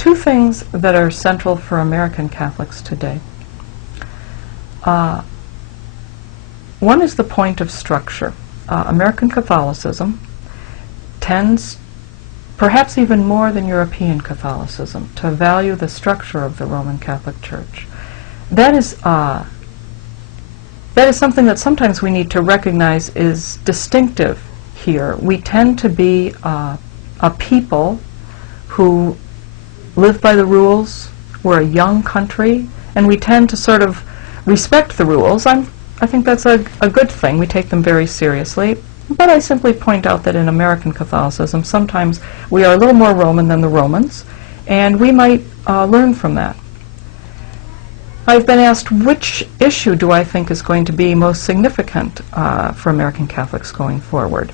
two things that are central for American Catholics today. One is the point of structure. American Catholicism tends, perhaps even more than European Catholicism, to value the structure of the Roman Catholic Church. That is something that sometimes we need to recognize is distinctive here. We tend to be a people who live by the rules. We're a young country, and we tend to sort of respect the rules. I think that's a good thing. We take them very seriously. But I simply point out that in American Catholicism, sometimes we are a little more Roman than the Romans, and we might learn from that. I've been asked which issue do I think is going to be most significant for American Catholics going forward.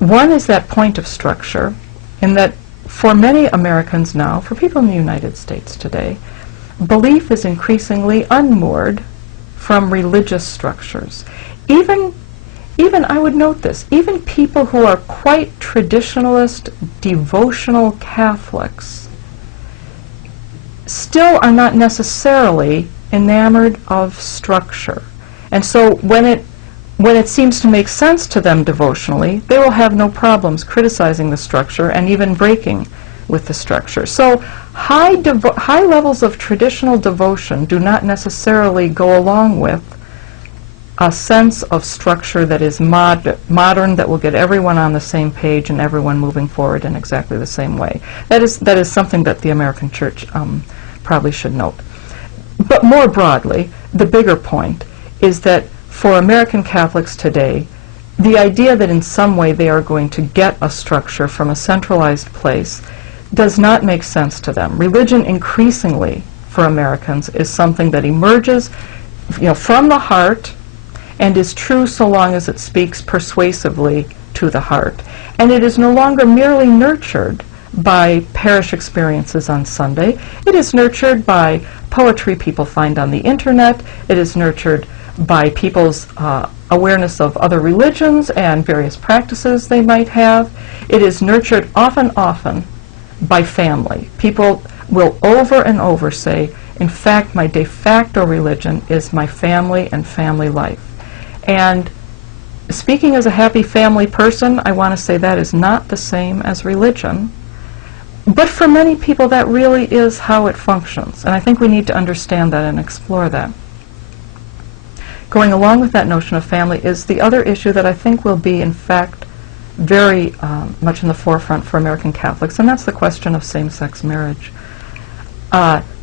One is that point of structure, in that for many Americans now, for people in the United States today, belief is increasingly unmoored from religious structures. Even I would note this, even people who are quite traditionalist, devotional Catholics still are not necessarily enamored of structure. And so when it seems to make sense to them devotionally, they will have no problems criticizing the structure and even breaking with the structure. So high levels of traditional devotion do not necessarily go along with a sense of structure that is modern, that will get everyone on the same page and everyone moving forward in exactly the same way. That is something that the American Church probably should note. But more broadly, the bigger point is that for American Catholics today, the idea that in some way they are going to get a structure from a centralized place does not make sense to them. Religion increasingly for Americans is something that emerges, from the heart and is true so long as it speaks persuasively to the heart. And it is no longer merely nurtured by parish experiences on Sunday. It is nurtured by poetry people find on the internet. It is nurtured by people's awareness of other religions and various practices they might have. It is nurtured often by family. People will over and over say, in fact, my de facto religion is my family and family life. And speaking as a happy family person, I want to say that is not the same as religion. But for many people, that really is how it functions. And I think we need to understand that and explore that. Going along with that notion of family is the other issue that I think will be, in fact, very much in the forefront for American Catholics, and that's the question of same-sex marriage.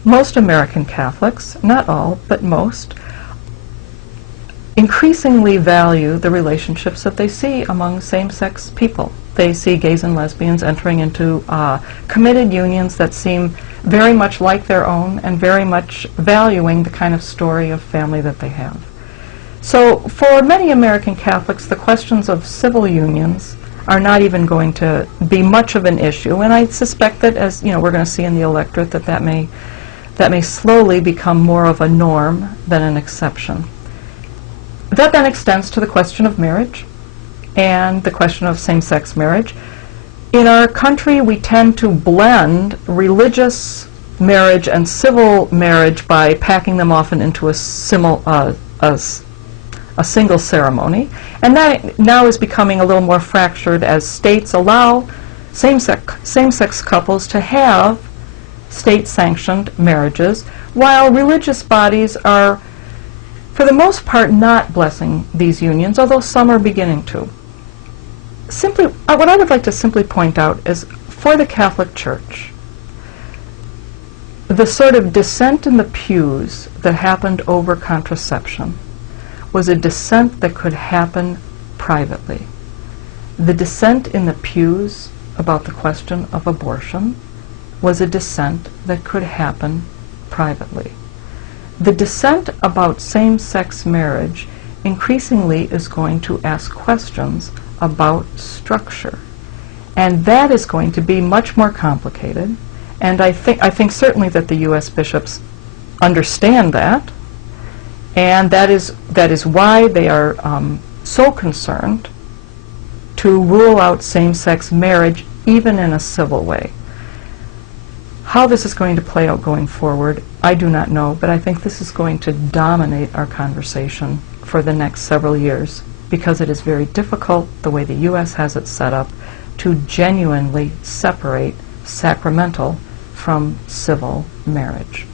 Most American Catholics, not all, but most, increasingly value the relationships that they see among same-sex people. They see gays and lesbians entering into committed unions that seem very much like their own and very much valuing the kind of story of family that they have. So for many American Catholics, the questions of civil unions are not even going to be much of an issue, and I suspect that, as we're going to see in the electorate, that may slowly become more of a norm than an exception. That then extends to the question of marriage and the question of same-sex marriage. In our country, we tend to blend religious marriage and civil marriage by packing them often into a single ceremony, and that now is becoming a little more fractured as states allow same-sex couples to have state-sanctioned marriages, while religious bodies are, for the most part, not blessing these unions, although some are beginning to. Simply, what I would like to simply point out is, for the Catholic Church, the sort of dissent in the pews that happened over contraception was a dissent that could happen privately. The dissent in the pews about the question of abortion was a dissent that could happen privately. The dissent about same-sex marriage increasingly is going to ask questions about structure. And that is going to be much more complicated. And I think certainly that the U.S. bishops understand that. And that is why they are so concerned to rule out same-sex marriage even in a civil way. How this is going to play out going forward, I do not know, but I think this is going to dominate our conversation for the next several years, because it is very difficult, the way the U.S. has it set up, to genuinely separate sacramental from civil marriage.